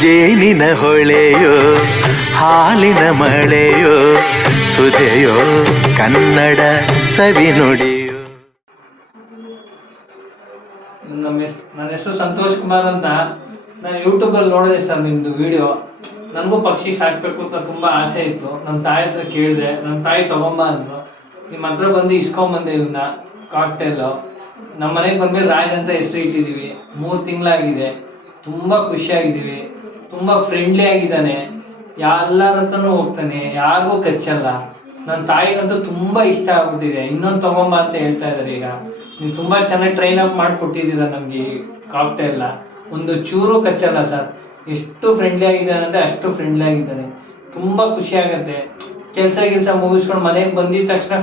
ಜೇನಿನ ಹೊಳೆಯೋ, ಹಾಲಿನ ಮಳೆಯೋ ಸುಧೆಯೋ ಕನ್ನಡ ಸವಿನುಡಿಯೋ ನನ್ನ ಹೆಸರು ಸಂತೋಷ್ ಕುಮಾರ್ ಅಂತ. ನಾನು ಯೂಟ್ಯೂಬಲ್ಲಿ ನೋಡಿದೆ ಸರ್ ನಿಮ್ಮದು ವಿಡಿಯೋ ನನಗೂ ಪಕ್ಷಿ ಸಾಕಬೇಕು ಅಂತ ತುಂಬ ಆಸೆ ಇತ್ತು. ನನ್ನ ತಾಯಿ ಹತ್ರ ಕೇಳಿದೆ. ನನ್ನ ತಾಯಿ ತಗೊಂಬ ಅಂದ್ರು. ನಿಮ್ಮ ಹತ್ರ ಬಂದು ಇಸ್ಕೊಂಬಂದೆ ಇವನ್ನ ಕಾಕ್ಟೇಲು ನಮ್ಮ ಮನೆಗೆ ಬಂದ್ಮೇಲೆ ರಾಜ್ ಅಂತ ಹೆಸರು ಇಟ್ಟಿದ್ದೀವಿ ಮೂರು ತಿಂಗಳಾಗಿದೆ. ತುಂಬ ಖುಷಿಯಾಗಿದ್ದೀವಿ. ತುಂಬ ಫ್ರೆಂಡ್ಲಿ ಆಗಿದ್ದಾನೆ. ಎಲ್ಲರ ಹತ್ರನೂ ಹೋಗ್ತಾನೆ, ಯಾರಿಗೂ ಕಚ್ಚಲ್ಲ. ನನ್ನ ತಾಯಿಗಂತೂ ತುಂಬ ಇಷ್ಟ ಆಗ್ಬಿಟ್ಟಿದೆ. ಇನ್ನೊಂದು ತಗೊಂಬ ಅಂತ ಹೇಳ್ತಾ ಇದ್ದಾರೆ ಈಗ. ನೀವು ತುಂಬ ಚೆನ್ನಾಗಿ ಟ್ರೈನ್ ಅಪ್ ಮಾಡಿಕೊಟ್ಟಿದ್ದೀರ ನಮಗೆ ಕಾಕ್ಟೇಲ್ನ ಒಂದು ಚೂರು ಕಚ್ಚಲ್ಲ ಸರ್ ಎಷ್ಟು ಫ್ರೆಂಡ್ಲಿ ಆಗಿದ್ದಾನೆ ಅಂದರೆ ಅಷ್ಟು ಫ್ರೆಂಡ್ಲಿ ಆಗಿದ್ದಾನೆ. ತುಂಬ ಖುಷಿ ಆಗುತ್ತೆ. ಕೆಲಸ ಗಿಲ್ಸ ಮುಗಿಸ್ಕೊಂಡು ಮನೆಗೆ ಬಂದಿದ ತಕ್ಷಣ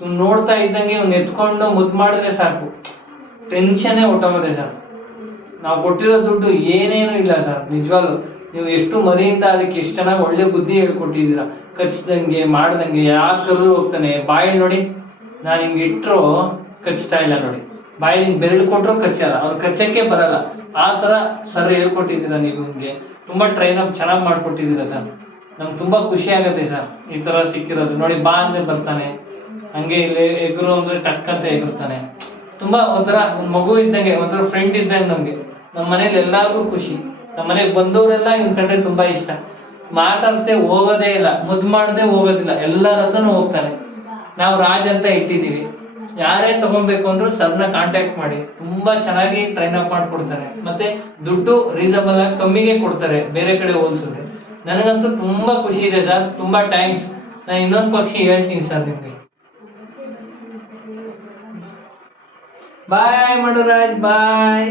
ಇವ್ನು ನೋಡ್ತಾ ಇದ್ದಂಗೆ ಇವ್ನು ಎತ್ಕೊಂಡು ಮುದ್ದು ಮಾಡಿದ್ರೆ ಸಾಕು. ಟೆನ್ಷನ್ನೇ ಹೊಟ್ಟೋಗುತ್ತೆ ಸರ್ ನಾವು ಕೊಟ್ಟಿರೋ ದುಡ್ಡು ಏನೇನು ಇಲ್ಲ ಸರ್ ನಿಜವಾಗ್ಲು. ನೀವು ಎಷ್ಟು ಮರಿಯಿಂದ ಅದಕ್ಕೆ ಎಷ್ಟು ಚೆನ್ನಾಗಿ ಒಳ್ಳೆ ಬುದ್ಧಿ ಹೇಳ್ಕೊಟ್ಟಿದ್ದೀರ, ಕಚ್ದಂಗೆ, ಮಾಡ್ದಂಗೆ ಯಾಕೆ ಕರೆದ್ರು ಹೋಗ್ತಾನೆ. ಬಾಯಲ್ಲಿ ನೋಡಿ, ನಾನು ಹಿಂಗೆ ಇಟ್ಟರು ಕಚ್ತಾ ಇಲ್ಲ ನೋಡಿ. ಬಾಯಲ್ಲಿ ಹಿಂಗೆ ಬೆರಳು ಕೊಟ್ಟರು ಕಚ್ಚಲ್ಲ ಅವ್ರು ಕಚ್ಚಕ್ಕೆ ಬರಲ್ಲ. ಆ ಥರ ಸರ್ ಹೇಳ್ಕೊಟ್ಟಿದ್ದೀರ ನೀವು ನಿಮಗೆ ತುಂಬ ಟ್ರೈನ್ ಅಪ್ ಚೆನ್ನಾಗಿ ಮಾಡಿಕೊಟ್ಟಿದ್ದೀರ ಸರ್. ನಮ್ಗೆ ತುಂಬ ಖುಷಿ ಆಗುತ್ತೆ ಸರ್, ಈ ಥರ ಸಿಕ್ಕಿರೋದು. ನೋಡಿ, ಬಾ ಅಂದರೆ ಬರ್ತಾನೆ. ಹಂಗೆ ಇಲ್ಲಿ ಎಗರು ಅಂದರೆ ಟಕ್ ಅಂತ ಎಗರ್ತಾನೆ ತುಂಬ ಒಂಥರ, ಒಂದು ಮಗು ಇದ್ದಂಗೆ, ಒಂಥರ ಫ್ರೆಂಡ್ ಇದ್ದಂಗೆ ನಮಗೆ. ನಮ್ಮ ಮನೇಲಿ ಎಲ್ಲರಿಗೂ ಖುಷಿ. ನಮ್ಮ ಮನೆಗೆ ಬಂದವರೆಲ್ಲ ಇವ್ನ ಕಂಡ್ರೆ ತುಂಬಾ ಇಷ್ಟ. ಮಾತಾಡ್ಸದೆ ಹೋಗೋದೇ ಇಲ್ಲ, ಮುದ್ ಮಾಡದೆ ಹೋಗೋದಿಲ್ಲ, ಎಲ್ಲರ ಹತ್ರನು ಹೋಗ್ತಾನೆ ನಾವು ರಾಜ್ ಅಂತ ಇಟ್ಟಿದ್ದೀವಿ. ಯಾರೇ ತಗೊಬೇಕು ಅಂದ್ರು ಸರ್ನ ಕಾಂಟ್ಯಾಕ್ಟ್ ಮಾಡಿ, ತುಂಬಾ ಚೆನ್ನಾಗಿ ಟ್ರೈನ್ ಅಪ್ ಮಾಡ್ಕೊಡ್ತಾರೆ. ಮತ್ತೆ ದುಡ್ಡು ರೀಸನಬಲ್ ಆಗಿ ಕಮ್ಮಿಗೆ ಕೊಡ್ತಾರೆ ಬೇರೆ ಕಡೆ ಹೋಲಿಸಿದ್ರೆ. ನನಗಂತೂ ತುಂಬಾ ಖುಷಿ ಇದೆ ಸರ್, ತುಂಬಾ ಥ್ಯಾಂಕ್ಸ್ ನಾನು ಇನ್ನೊಂದು ಪಕ್ಷಿ ಹೇಳ್ತೀನಿ ಸರ್ ನಿಮ್ಗೆ. ಬಾಯ್ ಮಡುರಾಜ್ ಬಾಯ್